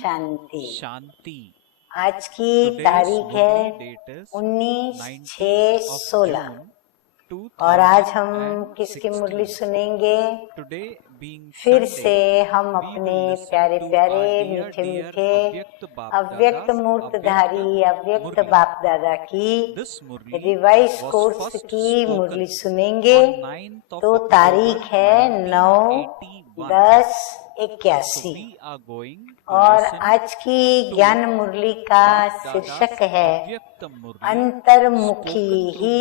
शांति। शांति। आज की तारीख है 19/6/16 और आज हम किसकी मुरली सुनेंगे? फिर से हम अपने प्यारे प्यारे मीठे मीठे अव्यक्त मूर्तधारी अव्यक्त बाप दादा की रिवाइज कोर्स की मुरली सुनेंगे। तो तारीख है 9/10/81 और आज की ज्ञान मुरली का शीर्षक है अंतर्मुखी ही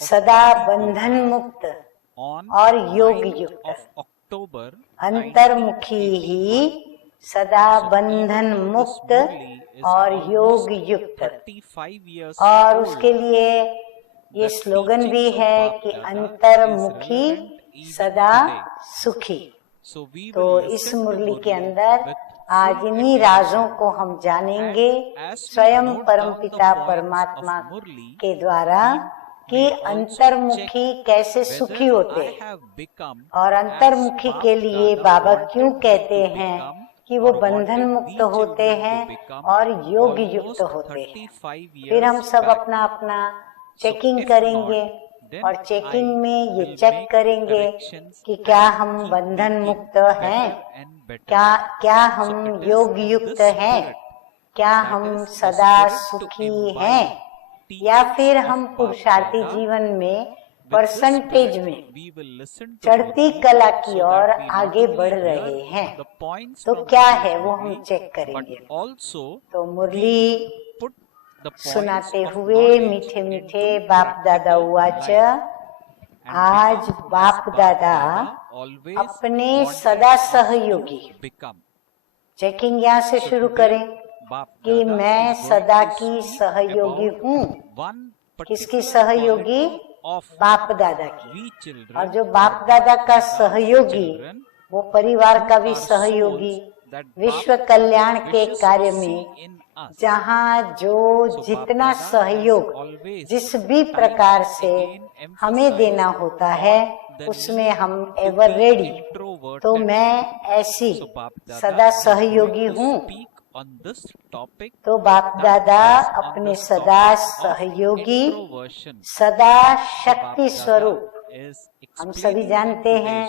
सदा बंधन मुक्त और योग युक्त। अंतर्मुखी ही सदा बंधन मुक्त और योग युक्त। और उसके लिए ये स्लोगन भी है कि अंतर्मुखी सदा सुखी। तो इस मुरली के अंदर आज इन्हीं राजों को हम जानेंगे स्वयं परमपिता परमात्मा के द्वारा कि अंतर्मुखी कैसे सुखी होते हैं और अंतर्मुखी के लिए बाबा क्यों कहते हैं कि वो बंधन मुक्त होते हैं और योग युक्त होते हैं। फिर हम सब अपना अपना चेकिंग करेंगे और चेकिंग में ये चेक करेंगे कि क्या हम बंधन मुक्त हैं, क्या हम योग युक्त हैं, क्या हम सदा सुखी हैं, या फिर हम पुरुषार्थी जीवन में परसेंटेज में चढ़ती कला की ओर आगे बढ़ रहे हैं। तो क्या है वो हम चेक करेंगे। तो मुरली सुनाते हुए मीठे मीठे बाप दादा उवाच। आज बाप दादा अपने सदा सहयोगी, चेकिंग यहाँ से शुरू करें कि मैं सदा की सहयोगी हूँ। किसकी सहयोगी? बाप दादा की। और जो बाप दादा का सहयोगी वो परिवार का भी सहयोगी, विश्व कल्याण के कार्य में जहाँ जो जितना सहयोग जिस भी प्रकार से हमें देना होता है उसमें हम एवर रेडी। तो मैं ऐसी सदा सहयोगी हूँ। तो बाप दादा अपने सदा सहयोगी सदा शक्ति स्वरूप, हम सभी जानते हैं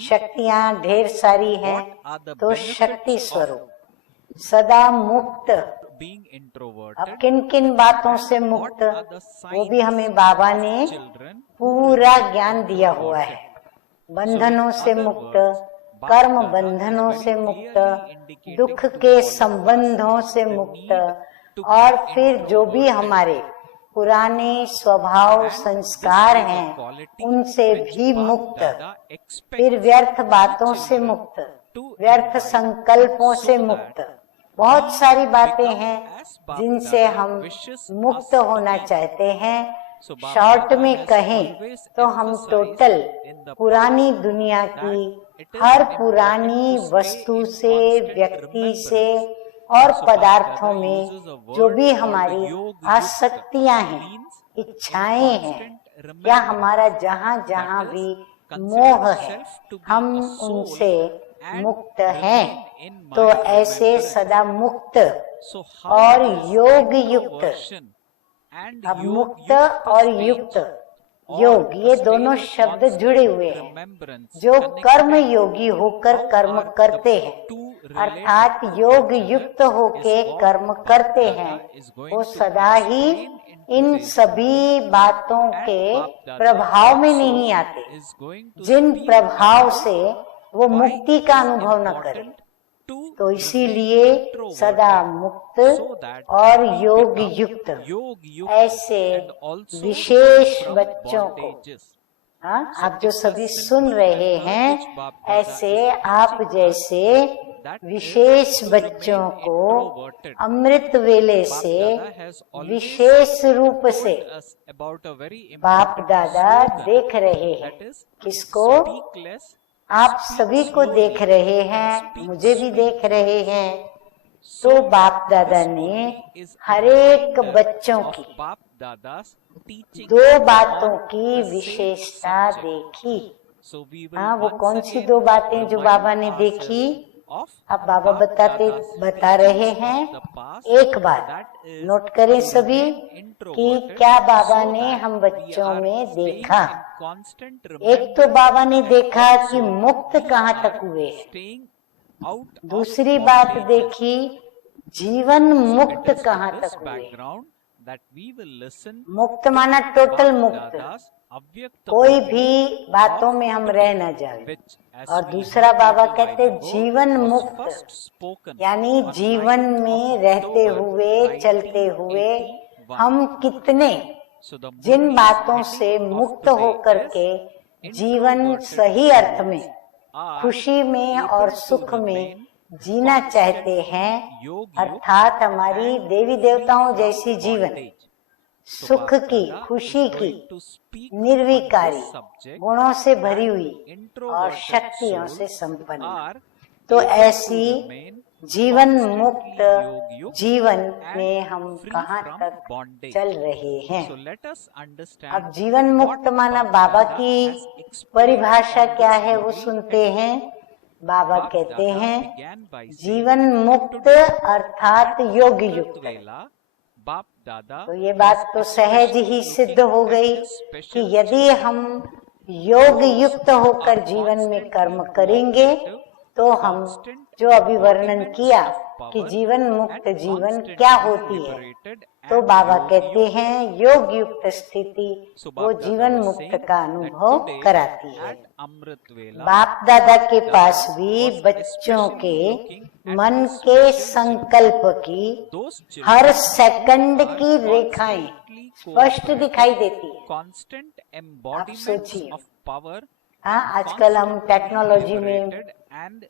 शक्तियाँ ढेर सारी हैं, तो शक्ति स्वरूप सदा मुक्त। अब किन किन बातों से मुक्त, वो भी हमें बाबा ने पूरा ज्ञान दिया हुआ है। बंधनों से मुक्त, कर्म बंधनों से मुक्त, दुख के संबंधों से मुक्त, और फिर जो भी हमारे पुराने स्वभाव संस्कार हैं उनसे भी मुक्त, फिर व्यर्थ बातों से मुक्त, व्यर्थ संकल्पों से मुक्त। बहुत सारी बातें हैं जिनसे हम मुक्त होना चाहते हैं। शॉर्ट में कहें तो हम टोटल पुरानी दुनिया की हर पुरानी वस्तु से, व्यक्ति से और पदार्थों में जो भी हमारी आसक्तियां हैं, इच्छाएं हैं, या हमारा जहाँ जहाँ भी मोह है, हम उनसे मुक्त हैं। तो ऐसे सदा मुक्त और योग युक्त। अब मुक्त और युक्त, योग, ये दोनों शब्द जुड़े हुए हैं। जो कर्म योगी होकर कर्म करते हैं अर्थात योग युक्त होके कर्म करते हैं, वो सदा ही इन सभी बातों के प्रभाव में नहीं आते जिन प्रभाव से वो मुक्ति का अनुभव न करें। तो इसीलिए सदा मुक्त और योग युक्त ऐसे विशेष बच्चों को, हाँ, आप जो सभी सुन रहे हैं, ऐसे आप जैसे विशेष बच्चों को अमृत वेले से विशेष रूप से बाप दादा देख रहे हैं। किसको? आप सभी को देख रहे हैं, मुझे भी देख रहे हैं। तो बाप दादा ने हर एक बच्चों की दो बातों की विशेषता देखी। हाँ, वो कौन सी दो बातें जो बाबा ने देखी? अब बाबा बता रहे हैं, एक बात नोट करें सभी कि क्या बाबा ने हम बच्चों में देखा। एक तो बाबा ने देखा कि मुक्त कहाँ तक हुए, दूसरी बात देखी जीवन मुक्त कहाँ तक हुए। मुक्त माना टोटल मुक्त, कोई भी बातों में हम रह न जाए। और दूसरा बाबा कहते जीवन मुक्त, यानी जीवन में रहते हुए चलते हुए हम कितने जिन बातों से मुक्त होकर के जीवन सही अर्थ में खुशी में और सुख में जीना चाहते हैं, अर्थात हमारी देवी देवताओं जैसी जीवन सुख की, खुशी की, निर्विकारी गुणों से भरी हुई और शक्तियों से संपन्न, तो ऐसी जीवन मुक्त जीवन में हम कहाँ तक चल रहे हैं। अब जीवन मुक्त माना बाबा की परिभाषा क्या है वो सुनते हैं। बाबा कहते हैं जीवन मुक्त अर्थात योग युक्त। तो ये बात तो सहज ही सिद्ध हो गई कि यदि हम योग युक्त होकर जीवन में कर्म करेंगे तो हम जो अभी वर्णन किया कि जीवन मुक्त जीवन क्या होती है, तो बाबा कहते हैं योग युक्त स्थिति वो जीवन मुक्त का अनुभव कराती है। बाप दादा के पास भी बच्चों के मन के संकल्प की हर सेकंड की रेखाएं स्पष्ट दिखाई देती है। आप सोचिए, हाँ, आजकल हम टेक्नोलॉजी में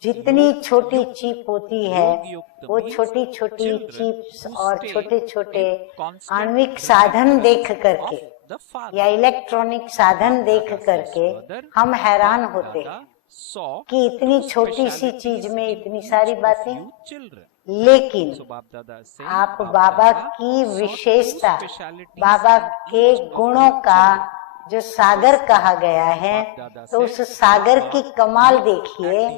जितनी छोटी चिप होती है वो छोटी छोटी चिप्स और छोटे छोटे आणविक साधन देख करके या इलेक्ट्रॉनिक साधन देख करके हम हैरान होते हैं कि इतनी छोटी सी चीज में इतनी सारी बातें। लेकिन आप बाबा की विशेषता, बाबा के गुणों का जो सागर कहा गया है, तो उस सागर की कमाल देखिए,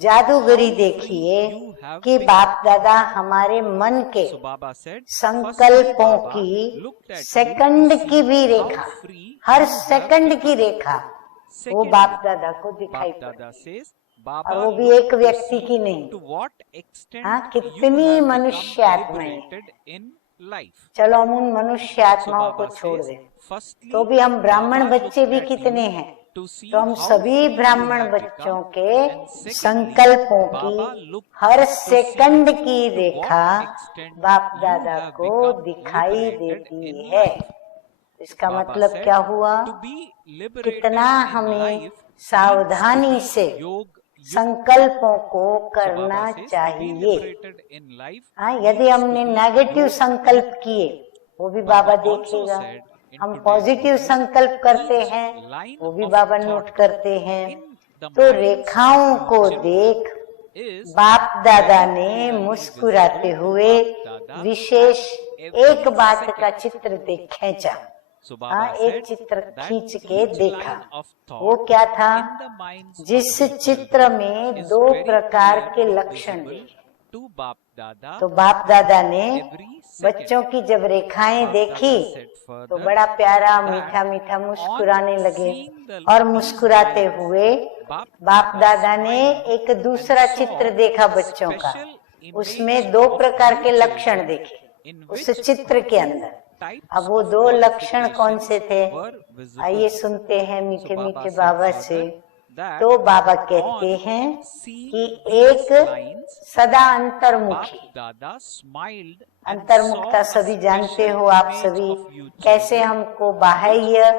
जादूगरी देखिए कि बाप दादा हमारे मन के संकल्पों की सेकंड की भी रेखा, हर सेकंड की रेखा वो बाप दादा को दिखाई पड़ती, और वो भी एक व्यक्ति की नहीं। हाँ, कितनी मनुष्य आत्माएं। चलो हम उन मनुष्य आत्माओं को छोड़ दें, तो भी हम ब्राह्मण बच्चे भी कितने हैं, तो हम सभी ब्राह्मण बच्चों के संकल्पों की हर सेकंड की रेखा बाप दादा को दिखाई देती है। इसका मतलब क्या हुआ, कितना हमें सावधानी से संकल्पों को करना चाहिए। हाँ, यदि हमने नेगेटिव संकल्प किए वो भी बाबा देखेगा, हम पॉजिटिव संकल्प करते हैं वो भी बाबा नोट करते हैं। तो रेखाओं को देख बाप दादा ने मुस्कुराते हुए विशेष एक बात का चित्र खींचा। हाँ, एक चित्र खींच के देखा। वो क्या था, जिस चित्र में दो प्रकार के लक्षण देखे, तो बाप दादा ने बच्चों की जब रेखाएं देखी तो बड़ा प्यारा मीठा मीठा मुस्कुराने लगे, और मुस्कुराते हुए बाप दादा ने एक दूसरा चित्र देखा बच्चों का, उसमें दो प्रकार के लक्षण देखे उस चित्र के अंदर। अब वो दो लक्षण कौन से थे, आइए सुनते हैं मीठे मीठे बाबा से। तो बाबा कहते हैं कि एक सदा अंतर्मुखी, अंतर्मुखता सभी जानते हो आप सभी, कैसे हमको बाह्य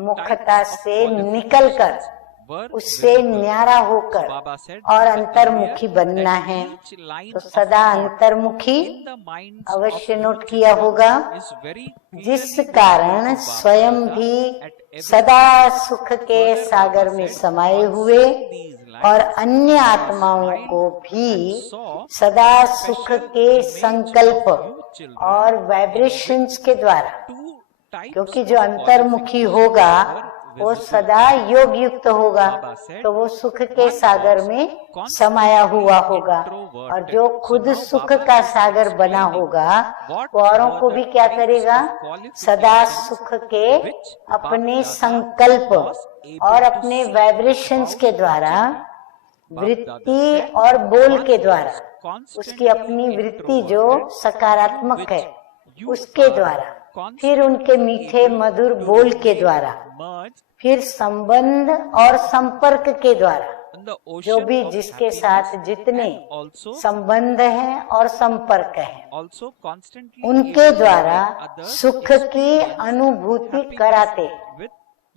मुखता से निकलकर उससे न्यारा होकर और अंतर्मुखी बनना है। तो सदा अंतर्मुखी अवश्य नोट किया होगा, जिस कारण स्वयं भी सदा सुख के सागर में समाये हुए और अन्य आत्माओं को भी सदा सुख के संकल्प और वाइब्रेशंस के द्वारा, क्योंकि जो अंतर्मुखी होगा वो सदा योग युक्त होगा, तो वो सुख के सागर में समाया हुआ होगा। और जो खुद सुख का सागर बना होगा वो औरों को भी क्या करेगा, सदा सुख के अपने संकल्प और अपने वाइब्रेशंस के द्वारा, वृत्ति और बोल के द्वारा, उसकी अपनी वृत्ति जो सकारात्मक है उसके द्वारा, फिर उनके मीठे मधुर बोल के द्वारा, फिर संबंध और संपर्क के द्वारा, जो भी जिसके साथ जितने संबंध है और संपर्क है उनके द्वारा सुख की अनुभूति कराते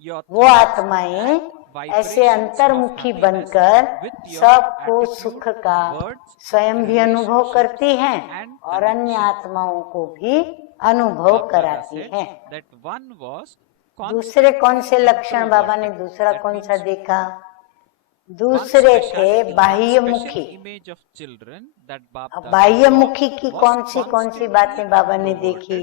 वो आत्माएं ऐसे अंतर्मुखी बनकर सबको सुख का स्वयं भी अनुभव करती हैं और अन्य आत्माओं को भी अनुभव कराती हैं। दूसरे कौन से लक्षण बाबा ने दूसरा कौन सा देखा? दूसरे थे बाह्यमुखी। बाह्यमुखी की कौन सी बातें बाबा ने देखी?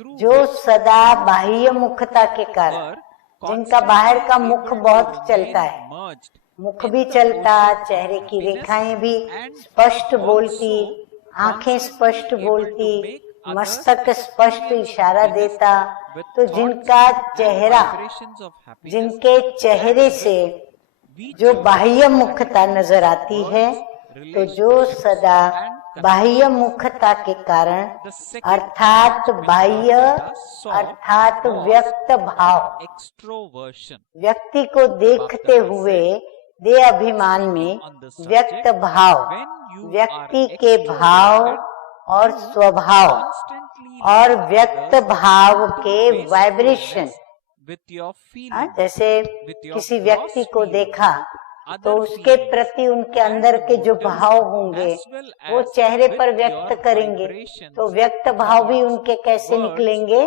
जो सदा बाह्यमुखता के कारण, जिनका बाहर का मुख बहुत चलता है, मुख भी चलता, चेहरे की रेखाएं भी स्पष्ट बोलती, आंखें स्पष्ट बोलती, मस्तक स्पष्ट इशारा देता, तो जिनका चेहरा, जिनके चेहरे से जो बाह्य मुखता नजर आती है, तो जो सदा बाह्य मुखता के कारण अर्थात बाह्य अर्थात व्यक्त भाव, व्यक्ति को देखते हुए दे अभिमान में व्यक्त भाव, व्यक्ति के भाव और स्वभाव और व्यक्त भाव के वाइब्रेशन, जैसे किसी व्यक्ति को देखा तो उसके प्रति उनके अंदर के जो भाव होंगे वो चेहरे पर व्यक्त करेंगे, तो व्यक्त भाव भी उनके कैसे निकलेंगे?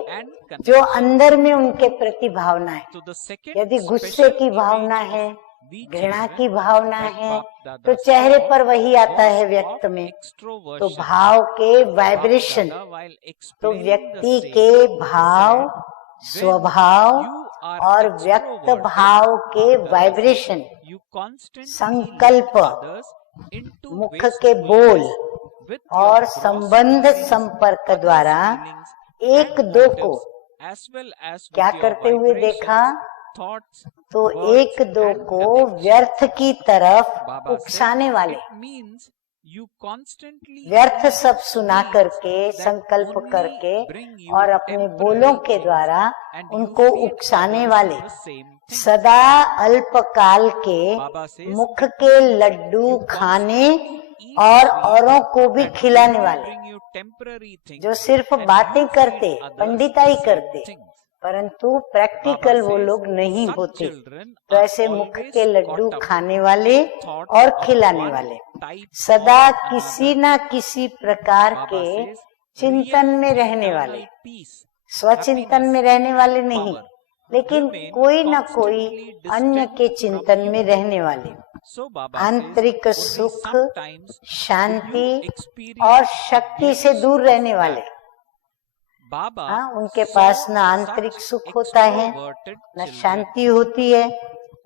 जो अंदर में उनके प्रति भावना है। यदि गुस्से की भावना है, घृणा की भावना है, तो चेहरे पर वही आता है व्यक्त में। तो भाव के वाइब्रेशन, तो व्यक्ति के भाव, स्वभाव और व्यक्त भाव के वाइब्रेशन, संकल्प, मुख के बोल और संबंध संपर्क द्वारा एक दो को क्या करते हुए देखा? तो एक दो को व्यर्थ की तरफ उकसाने वाले, व्यर्थ सब सुना करके, संकल्प करके और अपने बोलों के द्वारा उनको उकसाने वाले, सदा अल्पकाल के मुख के लड्डू खाने और औरों को भी खिलाने वाले, जो सिर्फ बातें करते, पंडिताई करते, परंतु प्रैक्टिकल वो लोग नहीं होते। तो ऐसे मुख के लड्डू खाने वाले और खिलाने वाले, सदा किसी न किसी प्रकार के चिंतन में रहने वाले, स्वचिंतन में रहने वाले नहीं, लेकिन कोई न कोई अन्य के चिंतन में रहने वाले, आंतरिक सुख, शांति और शक्ति से दूर रहने वाले। उनके पास न आंतरिक सुख होता है, न शांति होती है,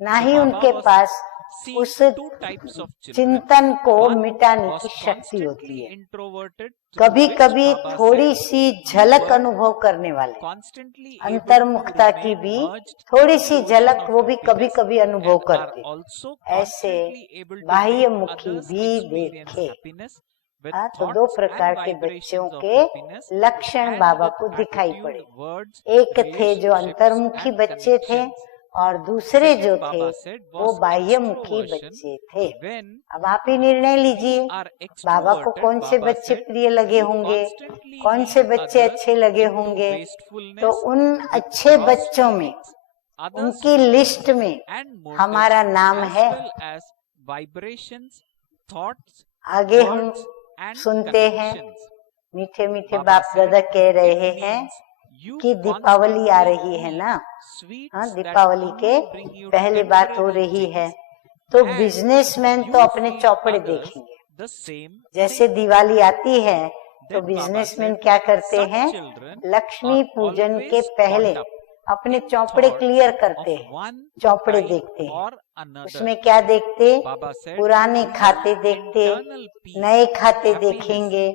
न ही उनके पास उस चिंतन को मिटाने की शक्ति होती है। कभी कभी थोड़ी सी झलक अनुभव करने वाले, अंतर्मुखता की भी थोड़ी सी झलक वो भी कभी कभी अनुभव करते, ऐसे बाह्य मुखी भी देखे। तो दो प्रकार के बच्चों के लक्षण बाबा को दिखाई पड़े। एक थे जो अंतर्मुखी बच्चे थे और दूसरे जो थे वो बाह्यमुखी बच्चे थे। अब आप ही निर्णय लीजिए, बाबा को कौन से बच्चे प्रिय लगे होंगे, कौन से बच्चे अच्छे लगे होंगे। तो उन अच्छे बच्चों में, उनकी लिस्ट में हमारा नाम है। आगे हम सुनते हैं, मीठे मीठे बाप दादा कह रहे हैं कि दीपावली आ रही है ना। हाँ, दीपावली के पहले बात हो रही है, तो बिजनेसमैन तो अपने चौपड़े देखेंगे। जैसे दिवाली आती है तो बिजनेसमैन क्या करते हैं, लक्ष्मी पूजन के पहले अपने चौपड़े क्लियर करते हैं, चौपड़े देखते हैं। उसमें क्या देखते? पुराने खाते देखते, नए खाते देखेंगे।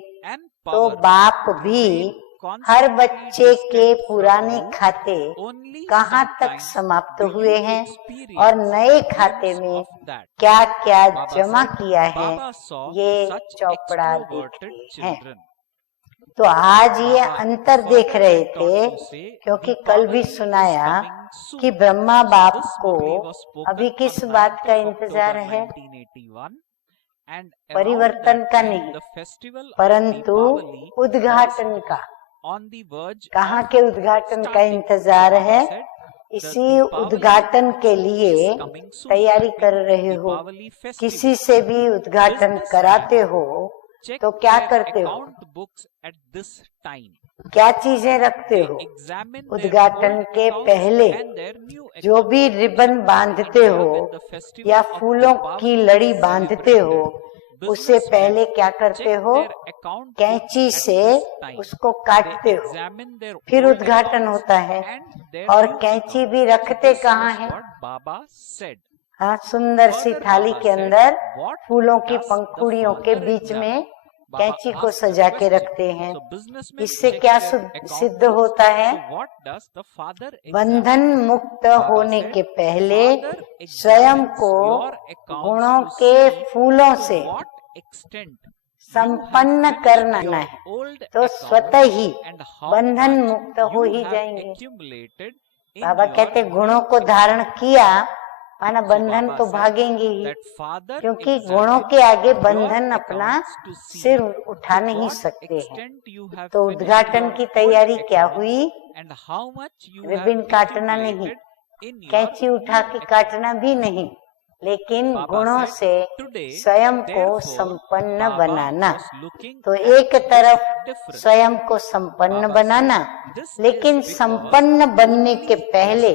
तो बाप भी हर बच्चे के पुराने खाते कहाँ तक समाप्त हुए हैं और नए खाते में क्या क्या जमा किया है, ये चौपड़ा देखते हैं। तो आज ये अंतर देख रहे थे, क्योंकि कल भी सुनाया कि ब्रह्मा बाप को अभी किस बात का इंतजार है? परिवर्तन का नहीं, परंतु उद्घाटन का। कहाँ के उद्घाटन का इंतजार है? इसी उद्घाटन के लिए तैयारी कर रहे हो। किसी से भी उद्घाटन कराते हो तो क्या करते हो? क्या चीजें रखते हो? उद्घाटन के पहले जो भी रिबन बांधते हो या फूलों की लड़ी बांधते हो, उससे पहले क्या करते हो? कैंची से उसको काटते हो, फिर उद्घाटन होता है। और कैंची भी रखते कहाँ है? हाँ, सुंदर सी थाली के अंदर फूलों की पंखुड़ियों के बीच में कैंची को सजा के रखते हैं। इससे क्या सिद्ध होता है? बंधन मुक्त होने के पहले स्वयं को गुणों के फूलों से संपन्न करना है, तो स्वतः ही बंधन मुक्त हो ही जाएंगे। बाबा कहते गुणों को धारण किया माना बंधन तो भागेंगे ही, क्योंकि गुणों के आगे बंधन अपना सिर उठा नहीं सकते हैं। तो उद्घाटन की तैयारी क्या हुई? रिबन काटना नहीं, कैंची उठा के काटना भी नहीं, लेकिन गुणों से स्वयं को संपन्न बनाना। तो एक तरफ स्वयं को संपन्न बनाना, लेकिन संपन्न बनने के पहले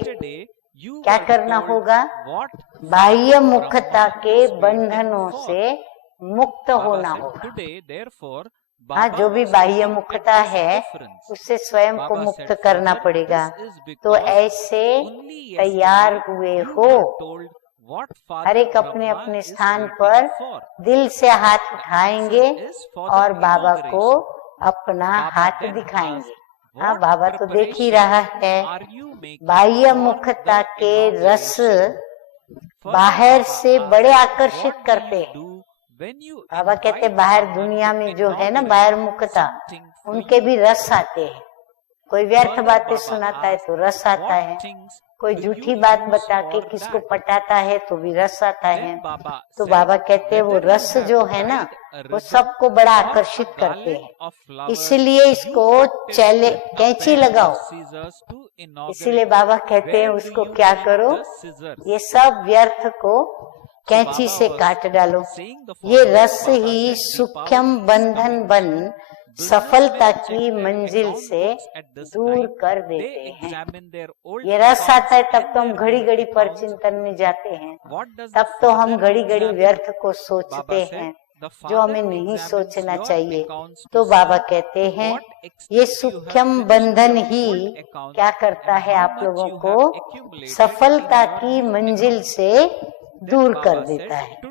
क्या करना होगा? बाह्य मुखता के बंधनों से मुक्त होना होगा। हाँ, जो भी बाह्य मुखता है उससे स्वयं को मुक्त करना पड़ेगा। तो ऐसे तैयार हुए हो, हर एक अपने अपने स्थान पर दिल से हाथ उठाएंगे और बाबा को अपना हाथ दिखाएंगे। हाँ, बाबा तो देख ही रहा है। बाह्य मुखता के रस बाहर से बड़े आकर्षित करते हैं। बाबा कहते बाहर दुनिया में जो है ना बाहर मुखता, उनके भी रस आते हैं। कोई व्यर्थ बातें सुनाता है तो रस आता है, कोई झूठी बात बता के किसको पटाता है तो भी रस आता है। तो बाबा कहते हैं वो रस जो है ना वो सबको बड़ा आकर्षित करते हैं, इसलिए इसको कैंची लगाओ। इसीलिए बाबा कहते हैं उसको क्या करो? ये सब व्यर्थ को कैंची से काट डालो। ये रस ही सूक्ष्म बंधन बन सफलता की मंजिल से दूर कर देते हैं। ये रस आता है तब तो हम घड़ी घड़ी पर चिंतन में जाते हैं, तब तो हम घड़ी घड़ी व्यर्थ को सोचते हैं जो हमें नहीं सोचना चाहिए। तो बाबा कहते हैं ये सूक्ष्म बंधन ही क्या करता है? आप लोगों को सफलता की मंजिल से दूर कर देता है।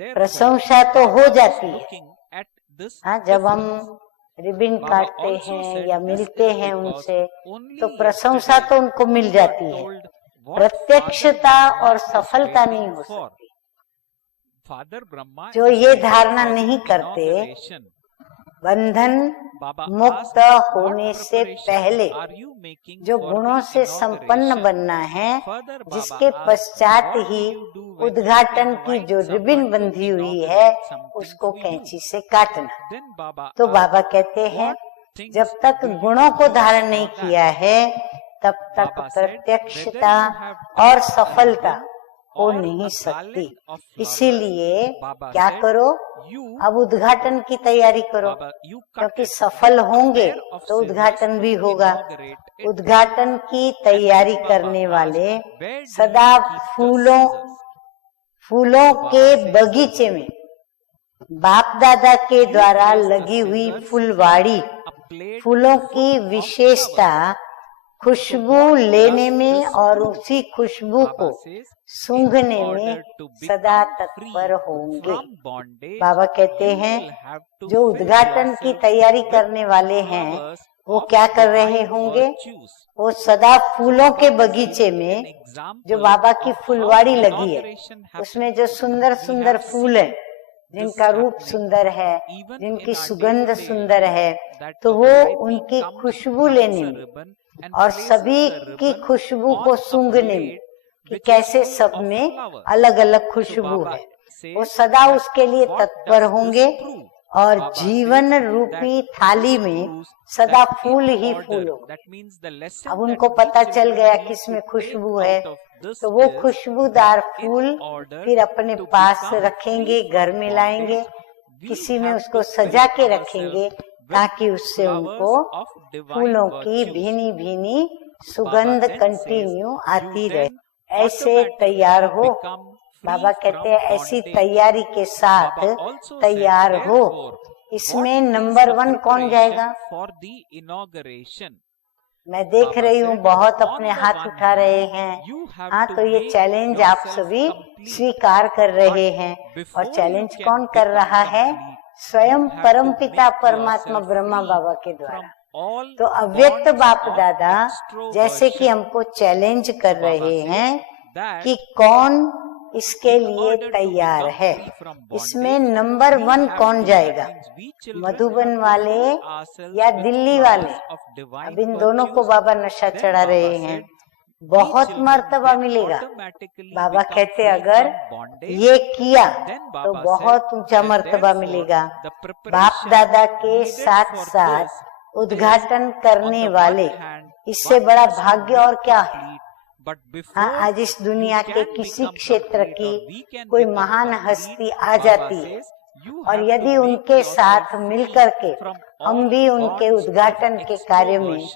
प्रशंसा तो हो जाती है, हाँ, जब हम रिबन काटते हैं या मिलते हैं उनसे तो प्रशंसा तो उनको मिल जाती है, प्रत्यक्षता और सफलता नहीं हो सकती। जो ये धारणा नहीं करते, बंधन मुक्त होने से पहले जो गुणों से संपन्न बनना है, जिसके पश्चात ही उद्घाटन की जो रिबन बंधी हुई है उसको कैंची से काटना। तो बाबा कहते हैं जब तक गुणों को धारण नहीं किया है तब तक प्रत्यक्षता और सफलता हो नहीं सकती। इसीलिए क्या करो? अब उद्घाटन की तैयारी करो, क्योंकि सफल होंगे तो उद्घाटन भी होगा। उद्घाटन की तैयारी करने वाले सदा फूलों के बगीचे में बाप दादा के द्वारा लगी हुई फुलवाड़ी, फूलों की विशेषता खुशबू लेने में और उसी खुशबू को सूंघने में सदा तत्पर होंगे। बाबा कहते हैं जो उद्घाटन की तैयारी करने वाले हैं वो क्या कर रहे होंगे? वो सदा फूलों के बगीचे में, जो बाबा की फुलवाड़ी लगी है, उसमें जो सुंदर सुंदर फूल है, जिनका रूप सुंदर है, जिनकी सुगंध सुंदर है, तो वो उनकी खुशबू लेने में और सभी की खुशबू को सूंघने में कि कैसे सब में अलग अलग खुशबू है, वो सदा उसके लिए तत्पर होंगे और जीवन रूपी थाली में सदा फूल ही फूल हो। अब उनको पता चल गया किसमें खुशबू है, तो वो खुशबूदार फूल फिर अपने पास रखेंगे, घर में लाएंगे, किसी में उसको सजा के रखेंगे ताकि उससे उनको फूलों की भीनी भीनी सुगंध कंटिन्यू आती रहे। ऐसे तैयार हो। बाबा कहते हैं ऐसी तैयारी के साथ तैयार हो। इसमें नंबर 1 कौन जाएगा? मैं देख रही हूँ बहुत अपने हाथ उठा रहे हैं। हाँ, तो ये चैलेंज आप सभी स्वीकार कर रहे हैं। और चैलेंज कौन कर रहा है? स्वयं परमपिता परमात्मा ब्रह्मा बाबा के द्वारा। तो अव्यक्त बाप दादा जैसे कि हमको चैलेंज कर रहे हैं कि कौन इसके लिए तैयार है। इसमें नंबर 1 कौन जाएगा? मधुबन वाले या दिल्ली वाले? अब इन दोनों को बाबा नशा चढ़ा रहे हैं। बहुत मर्तबा मिलेगा। बाबा कहते अगर ये किया तो बहुत ऊंचा मर्तबा मिलेगा। बाप दादा के साथ साथ उद्घाटन करने वाले, इससे बड़ा भाग्य और क्या है? हाँ, आज इस दुनिया के किसी क्षेत्र की कोई महान हस्ती आ जाती है और यदि उनके साथ मिलकर के हम भी उनके उद्घाटन के कार्य में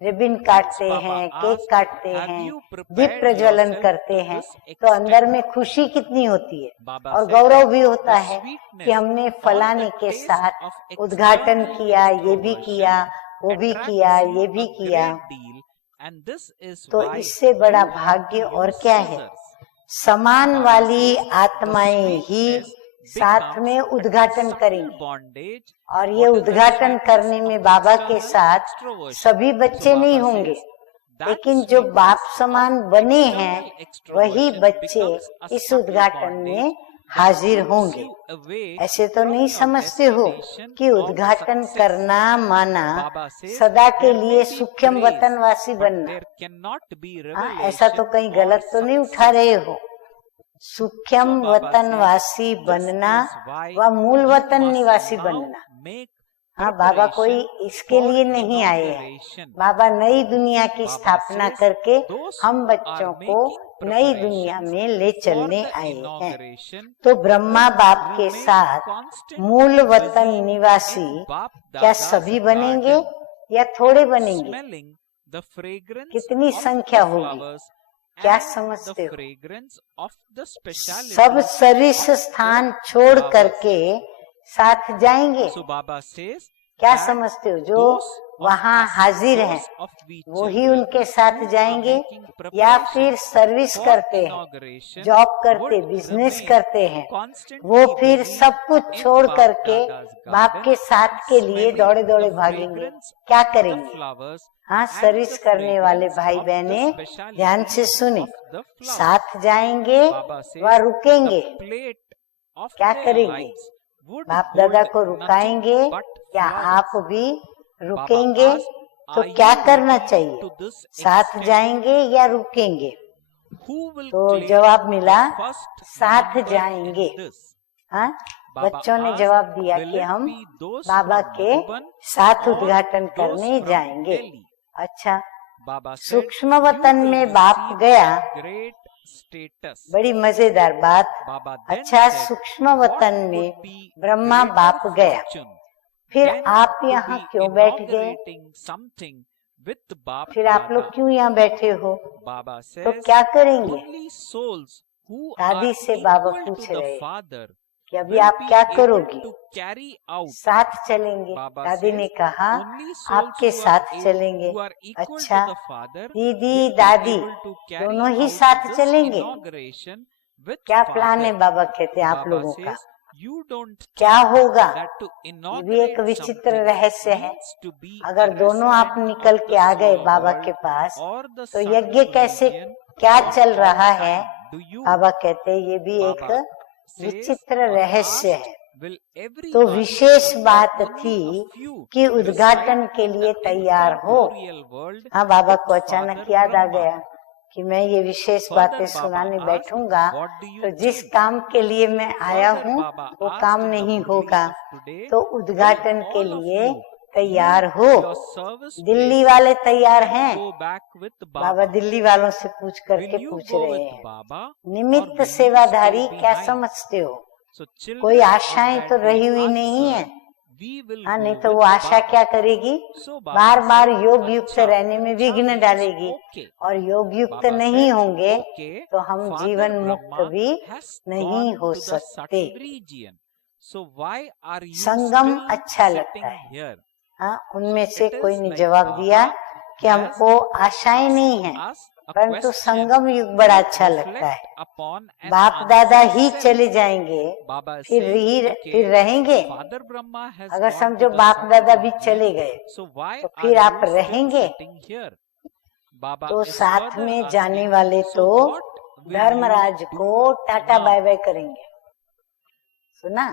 रिबन काटते हैं, केक काटते हैं, दीप प्रज्वलन करते हैं, तो अंदर में खुशी कितनी होती है और गौरव भी होता है कि हमने फलाने के साथ उद्घाटन किया, ये भी किया, वो भी किया, ये भी किया। तो इससे बड़ा भाग्य और क्या है? समान वाली आत्माएं ही साथ में उद्घाटन करेंगे और ये उद्घाटन करने में बाबा के साथ सभी बच्चे नहीं होंगे, लेकिन जो बाप समान बने हैं वही बच्चे इस उद्घाटन में हाजिर होंगे। ऐसे तो नहीं समझते हो कि उद्घाटन करना माना सदा के लिए सूक्ष्म वतनवासी बनना। ऐसा तो कहीं गलत तो नहीं उठा रहे हो? सूक्ष्म वतनवासी बनना व मूल वतन निवासी बनना। हाँ, बाबा कोई इसके लिए नहीं आए हैं। बाबा नई दुनिया की स्थापना करके हम बच्चों को नई दुनिया में ले चलने आए हैं। तो ब्रह्मा बाप के साथ मूल वतन निवासी क्या सभी बनेंगे या थोड़े बनेंगे? कितनी संख्या होगी? क्या समझते हो? सब सरिस स्थान छोड़ करके साथ जाएंगे। क्या समझते हो? जो वहाँ हाजिर हैं वो ही उनके साथ जाएंगे या फिर सर्विस करते हैं, जॉब करते, बिजनेस करते हैं, वो फिर सब कुछ छोड़ करके बाप के साथ के लिए दौड़े दौड़े भागेंगे? क्या करेंगे? हाँ, सर्विस करने वाले भाई बहने ध्यान से सुने, साथ जाएंगे व रुकेंगे। क्या करेंगे? बाप दादा को रुकाएंगे या आप भी रुकेंगे? तो क्या करना चाहिए? साथ जाएंगे या रुकेंगे? तो जवाब मिला साथ जाएंगे। हाँ, बच्चों ने जवाब दिया कि हम बाबा के साथ उद्घाटन करने जाएंगे। अच्छा, सूक्ष्म वतन में बाप गया, बड़ी मजेदार बात। अच्छा, सूक्ष्म वतन में ब्रह्मा बाप गया, फिर आप यहाँ क्यों बैठ गए? फिर आप लोग क्यों यहाँ बैठे हो? तो क्या करेंगे? दादी से बाबा पूछ रहे, कि अभी आप क्या करोगी, साथ चलेंगे। दादी ने कहा आपके साथ चलेंगे। अच्छा, दीदी दादी दोनों ही साथ चलेंगे? क्या प्लान है? बाबा कहते हैं आप लोगों का क्या होगा? ये भी एक विचित्र रहस्य है। अगर दोनों आप निकल के आ गए बाबा के पास तो यज्ञ कैसे, क्या चल रहा है? बाबा कहते हैं ये भी एक विचित्र रहस्य है। तो विशेष बात थी कि उद्घाटन के लिए तैयार हो। हाँ, बाबा को अचानक याद आ गया कि मैं ये विशेष बातें सुनाने बैठूंगा तो जिस काम के लिए मैं आया हूँ वो काम नहीं होगा, तो उद्घाटन के लिए तैयार हो। दिल्ली वाले तैयार हैं? बाबा दिल्ली वालों से पूछ करके पूछ रहे हैं, निमित्त सेवाधारी क्या समझते हो? कोई आशाएं तो रही हुई नहीं है? हाँ, नहीं तो वो आशा क्या करेगी? बार बार योग युक्त रहने में विघ्न डालेगी, और योग युक्त नहीं होंगे तो हम जीवन मुक्त भी नहीं हो सकते। संगम अच्छा लगता है। हाँ, उनमें से कोई ने जवाब दिया कि हमको आशाएं नहीं है, परंतु संगम युग बड़ा अच्छा लगता है। बाप दादा ही चले जाएंगे फिर रहेंगे? अगर समझो बाप दादा भी चले गए तो फिर आप रहेंगे? तो साथ में जाने वाले तो धर्मराज को टाटा बाय बाय करेंगे। सुना?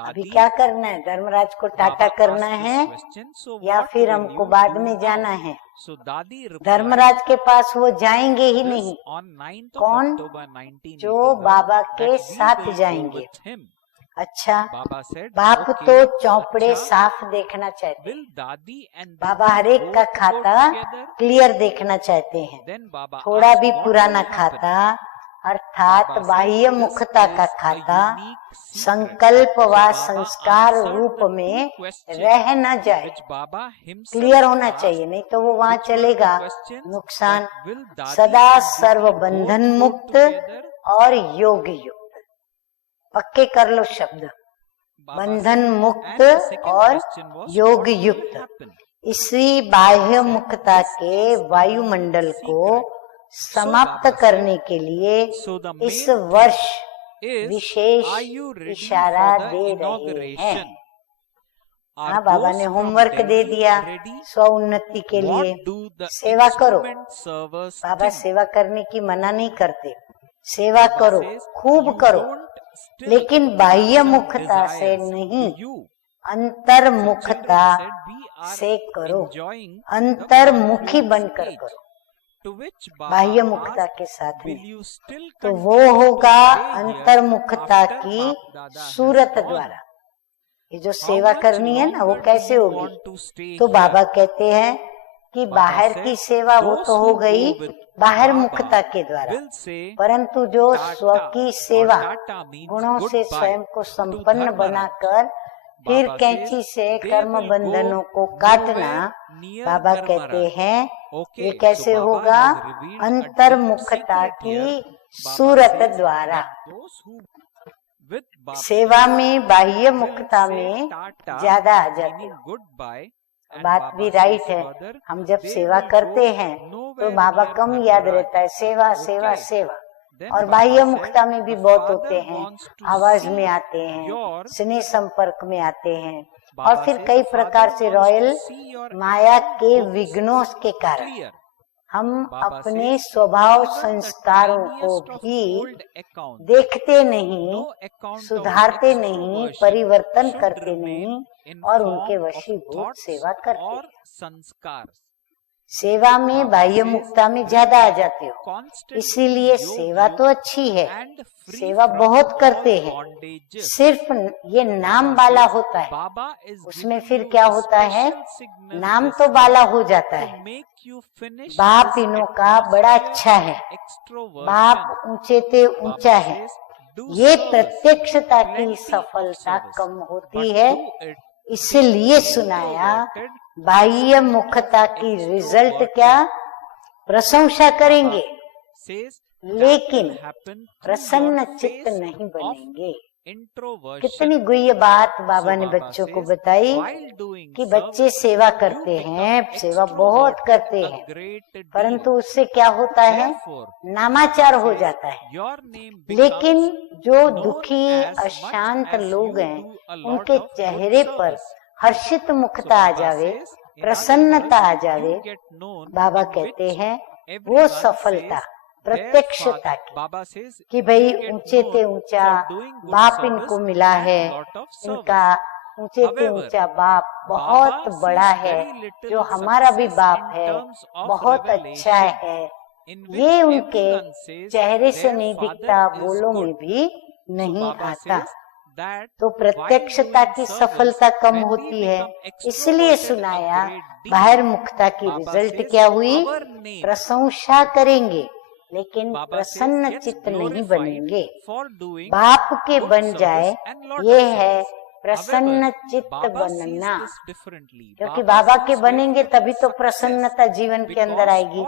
अभी क्या करना है? धर्मराज को टाटा करना है या फिर हमको बाद में जाना है? धर्मराज के पास वो जाएंगे ही नहीं। कौन? जो बाबा के साथ जाएंगे। अच्छा, बाप तो चौपड़े साफ देखना चाहते हैं। बाबा हर एक का खाता क्लियर देखना चाहते हैं। थोड़ा भी पुराना खाता अर्थात बाह्य मुखता का खाता संकल्प व संस्कार रूप में रह न जाए, क्लियर होना चाहिए, नहीं तो वो वहाँ चलेगा नुकसान। सदा सर्व बंधन मुक्त और योग युक्त, पक्के कर लो शब्द, बंधन मुक्त और योग युक्त। इसी बाह्य मुक्ता के वायुमंडल को समाप्त करने के लिए इस वर्ष विशेष इशारा दे रहे हैं। हाँ, बाबा ने होमवर्क दे दिया स्व उन्नति के लिए। सेवा करो। बाबा सेवा करने की मना नहीं करते, सेवा करो, खूब करो, लेकिन बाह्य मुखता से नहीं, अंतर्मुखता से करो, अंतर्मुखी बनकर करो, बाह्य मुखता के साथ में। तो वो होगा अंतर्मुखता की सूरत द्वारा। ये जो सेवा करनी है ना, वो कैसे होगी? तो बाबा कहते हैं कि बाहर की सेवा वो तो हो गई बाहर मुखता के द्वारा, परंतु जो स्व की सेवा गुणों से स्वयं को संपन्न बनाकर फिर कैंची से कर्म बंधनों को काटना, बाबा कहते हैं ये कैसे होगा? अंतर्मुखता की सूरत द्वारा। सेवा में बाह्य मुखता में ज्यादा आ जाते हो। बात भी राइट है, हम जब सेवा करते हैं तो बाबा कम याद रहता है, सेवा सेवा सेवा, और बाह्य मुखता में भी बहुत होते हैं, आवाज में आते हैं, स्नेह संपर्क में आते हैं, और फिर कई प्रकार से रॉयल माया के विघ्नों के कारण हम अपने स्वभाव संस्कारों को भी देखते नहीं, सुधारते नहीं, परिवर्तन करते नहीं और उनके वशीभूत सेवा करते हैं। सेवा में बाह्य मुक्ता में ज्यादा आ जाते हो, इसीलिए सेवा तो अच्छी है, सेवा बहुत करते हैं, सिर्फ ये नाम वाला होता है, उसमें फिर क्या होता है? नाम तो वाला हो जाता है। बाप इनों का बड़ा अच्छा है, बाप ऊंचे ते ऊंचा है, ये प्रत्यक्षता की सफलता कम होती है, इसलिए सुनाया बाह्य मुखता की रिजल्ट क्या? प्रशंसा करेंगे, लेकिन प्रसन्न चित्त नहीं बनेंगे। कितनी गुह्य बात बाबा ने बच्चों को बताई कि बच्चे सेवा करते हैं, सेवा बहुत करते हैं, परंतु उससे क्या होता है, नामाचार हो जाता है। लेकिन जो दुखी अशांत लोग हैं, उनके चेहरे पर हर्षित मुखता आ जावे, प्रसन्नता आ जावे, बाबा कहते हैं वो सफलता प्रत्यक्षता की, कि भाई ऊंचे ते ऊंचा बाप इनको मिला है, इनका ऊंचे ते ऊंचा बाप बहुत बड़ा है, जो हमारा भी बाप है, बहुत अच्छा है। ये उनके चेहरे से नहीं दिखता, बोलों में भी नहीं आता। तो प्रत्यक्षता की सफलता कम होती है, इसलिए सुनाया बाहर मुखता की रिजल्ट क्या हुई, प्रशंसा करेंगे लेकिन प्रसन्न चित्त नहीं बनेंगे। बाप के बन जाए ये है प्रसन्न चित्त बनना, क्योंकि बाबा के बनेंगे तभी तो प्रसन्नता जीवन के अंदर आएगी,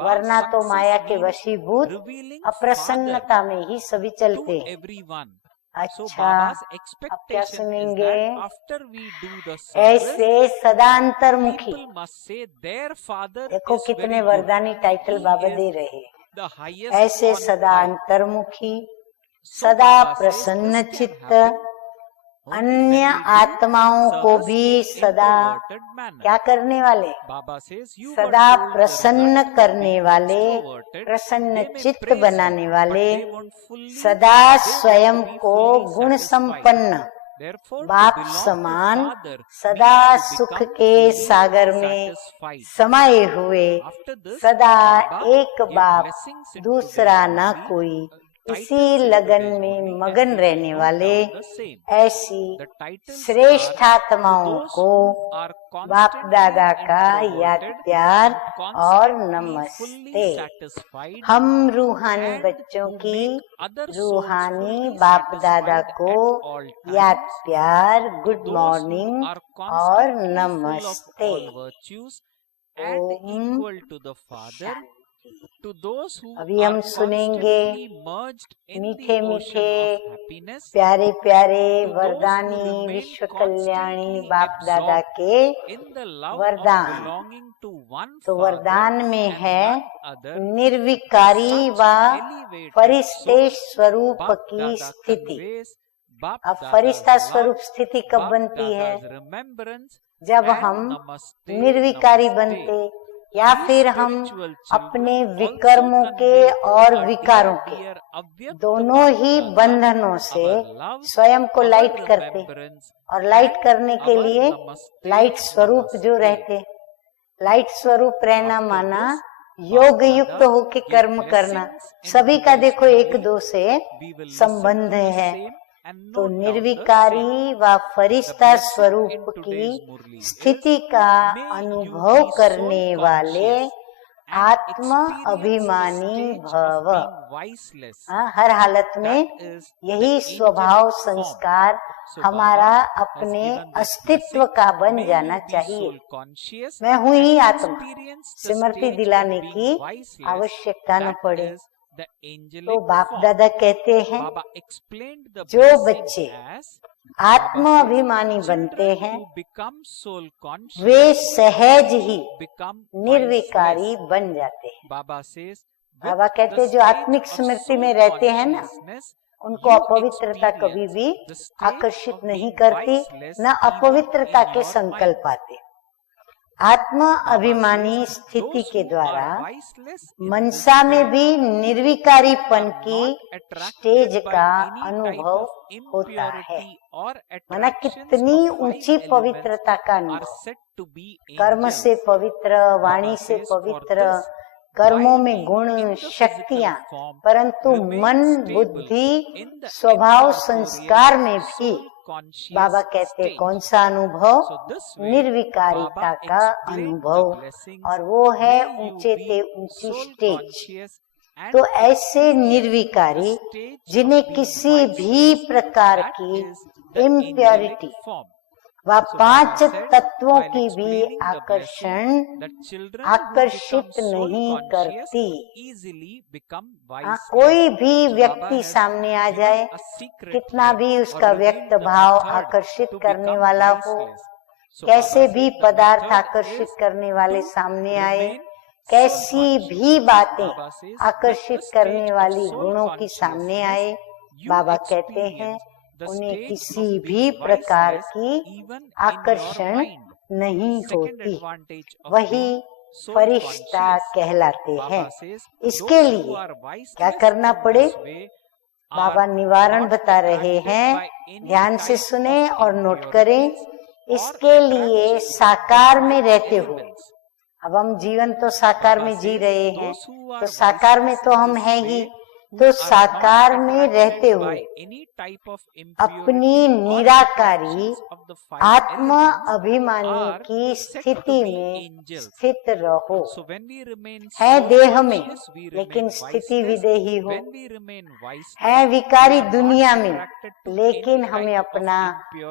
वरना तो माया के वशीभूत अप्रसन्नता में ही सभी चलते हैं। अच्छा, अब क्या सुनेंगे, ऐसे सदा अंतर्मुखी। देखो कितने वरदानी टाइटल बाबा दे रहे हैं। ऐसे सदा अंतर्मुखी, सदा प्रसन्न चित्त, अन्य आत्माओं को भी सदा क्या करने वाले, सदा प्रसन्न करने वाले, प्रसन्न चित्त बनाने वाले, सदा स्वयं को गुण संपन्न बाप समान सदा सुख के सागर में समाये हुए, सदा एक बाप दूसरा न कोई, इसी लगन में मगन रहने वाले, ऐसी श्रेष्ठ आत्माओं को बाप दादा का याद प्यार और नमस्ते। हम रूहानी बच्चों की रूहानी बाप दादा को याद प्यार, गुड मॉर्निंग और नमस्ते। ओम अभी हम सुनेंगे मीठे मीठे प्यारे प्यारे वरदानी विश्व कल्याणी बाप दादा के वरदान। तो वरदान में है निर्विकारी व फरिश्ते स्वरूप की स्थिति। अब फरिश्ता स्वरूप स्थिति कब बनती है, जब हम निर्विकारी बनते या फिर हम अपने विकर्मों के और विकारों के दोनों ही बंधनों से स्वयं को लाइट करते, और लाइट करने के लिए लाइट स्वरूप जो रहते, लाइट स्वरूप रहना माना योग युक्त होके कर्म करना। सभी का देखो एक दो से संबंध है। तो निर्विकारी व फरिश्ता स्वरूप की स्थिति का अनुभव करने वाले आत्म अभिमानी भव। हर हालत में यही स्वभाव संस्कार हमारा अपने अस्तित्व का बन जाना चाहिए। मैं हूँ ही आत्मा, स्मृति दिलाने की आवश्यकता न पड़े। तो बाप दादा कहते हैं जो बच्चे आत्म अभिमानी बनते हैं वे सहज ही निर्विकारी बन जाते हैं। बाबा कहते हैं जो आत्मिक स्मृति में रहते हैं ना, उनको अपवित्रता कभी भी आकर्षित नहीं करती, न अपवित्रता के संकल्प आते। आत्म अभिमानी स्थिति के द्वारा मनसा में भी निर्विकारीपन की स्टेज का अनुभव होता है। माना कितनी ऊंची पवित्रता का अनुभव, कर्म से पवित्र, वाणी से पवित्र, कर्मों में गुण शक्तियां, परंतु मन बुद्धि स्वभाव संस्कार में भी बाबा कहते कौन सा अनुभव, निर्विकारिता का अनुभव, और वो है ऊंचे ते ऊंची स्टेज। तो ऐसे निर्विकारी जिन्हें किसी भी प्रकार की इम्प्योरिटी वह पांच तत्वों की भी आकर्षित नहीं करती। कोई भी व्यक्ति सामने आ जाए, कितना भी उसका व्यक्त भाव आकर्षित करने वाला हो, कैसे भी पदार्थ आकर्षित करने वाले सामने आए, कैसी भी बातें आकर्षित करने वाली गुणों की सामने आए, बाबा कहते हैं उन्हें किसी भी प्रकार की आकर्षण नहीं होती, वही फरिश्ता कहलाते हैं। इसके लिए क्या करना पड़े, बाबा निवारण बता रहे हैं, ध्यान से सुने और नोट करें। इसके लिए साकार में रहते हुए, अब हम जीवन तो साकार में जी रहे हैं, तो साकार में तो हम हैं ही, तो साकार में रहते हुए अपनी निराकारी आत्म अभिमानी की स्थिति में स्थित रहो। है देह में लेकिन स्थिति विदेही हो, है विकारी दुनिया में लेकिन हमें अपना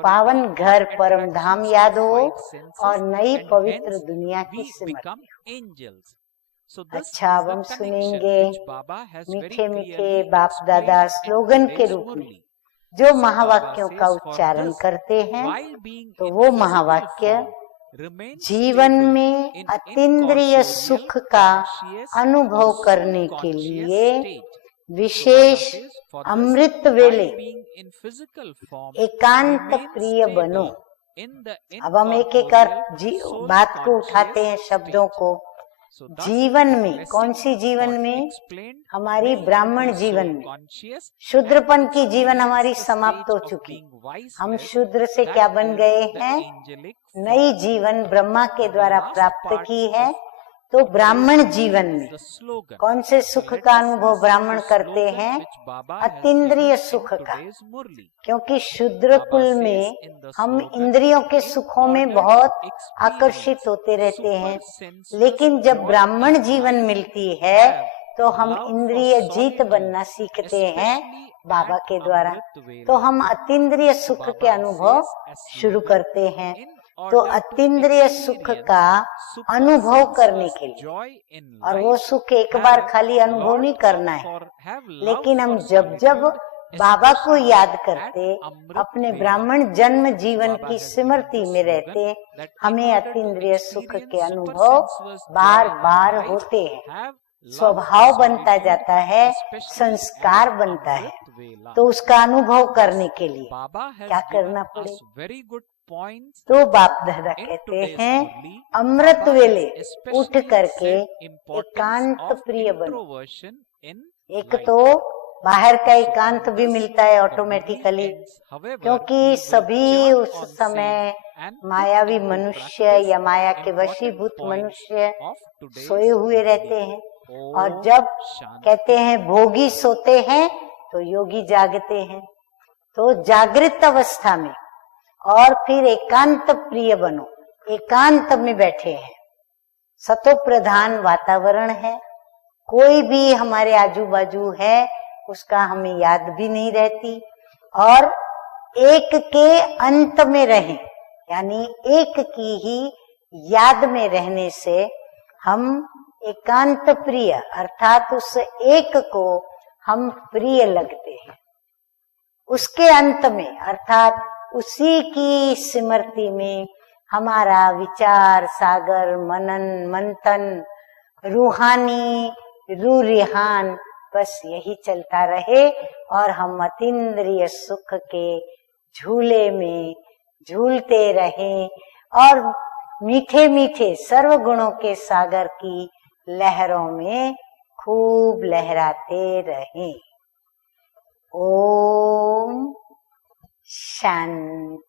पावन घर परम धाम याद हो और नई पवित्र दुनिया की स्मृति। अच्छा, अब हम सुनेंगे मीठे मीठे बाप दादा स्लोगन के रूप में जो महावाक्यों का उच्चारण करते हैं। तो वो महावाक्य जीवन में अतीन्द्रिय सुख का अनुभव करने के लिए विशेष अमृत वेले एकांत प्रिय बनो। अब हम एक एक बात को उठाते हैं, शब्दों को। जीवन में, कौन सी जीवन में? हमारी ब्राह्मण जीवन में। शूद्रपन की जीवन हमारी समाप्त हो चुकी, हम शूद्र से क्या बन गए हैं? नई जीवन ब्रह्मा के द्वारा प्राप्त की है। तो ब्राह्मण जीवन में कौन से सुख का अनुभव ब्राह्मण करते हैं? अतीन्द्रिय सुख का, क्योंकि शूद्र कुल में हम इंद्रियों के सुखों में बहुत आकर्षित होते रहते हैं, लेकिन जब ब्राह्मण जीवन मिलती है तो हम इंद्रिय जीत बनना सीखते हैं बाबा के द्वारा। तो हम अतीन्द्रिय सुख के अनुभव शुरू करते हैं। तो अतीन्द्रिय सुख का अनुभव करने के लिए, और वो सुख एक बार खाली अनुभव नहीं करना है, लेकिन हम जब जब बाबा को याद करते, अपने ब्राह्मण जन्म जीवन की स्मृति में रहते, हमें अतीन्द्रिय सुख के अनुभव बार बार होते हैं। स्वभाव बनता जाता है, संस्कार बनता है। तो उसका अनुभव करने के लिए क्या करना पड़े? तो बाप दादा कहते हैं अमृत वेले उठ करके एकांत प्रिय बनो। एक तो बाहर का एकांत भी मिलता है ऑटोमेटिकली, क्योंकि सभी उस समय मायावी मनुष्य या माया के वशीभूत मनुष्य सोए हुए रहते हैं। और जब कहते हैं भोगी सोते हैं तो योगी जागते हैं। तो जागृत अवस्था में और फिर एकांत प्रिय बनो, एकांत में बैठे हैं, सतो प्रधान वातावरण है, कोई भी हमारे आजू बाजू है उसका हमें याद भी नहीं रहती, और एक के अंत में रहें, यानी एक की ही याद में रहने से हम एकांत प्रिय, अर्थात उस एक को हम प्रिय लगते हैं। उसके अंत में अर्थात उसी की स्मृति में हमारा विचार सागर, मनन मंथन, रूहानी रूरिहान बस यही चलता रहे और हम अतीन्द्रिय सुख के झूले में झूलते रहें और मीठे मीठे सर्व गुणों के सागर की लहरों में खूब लहराते रहें। ओम शांति।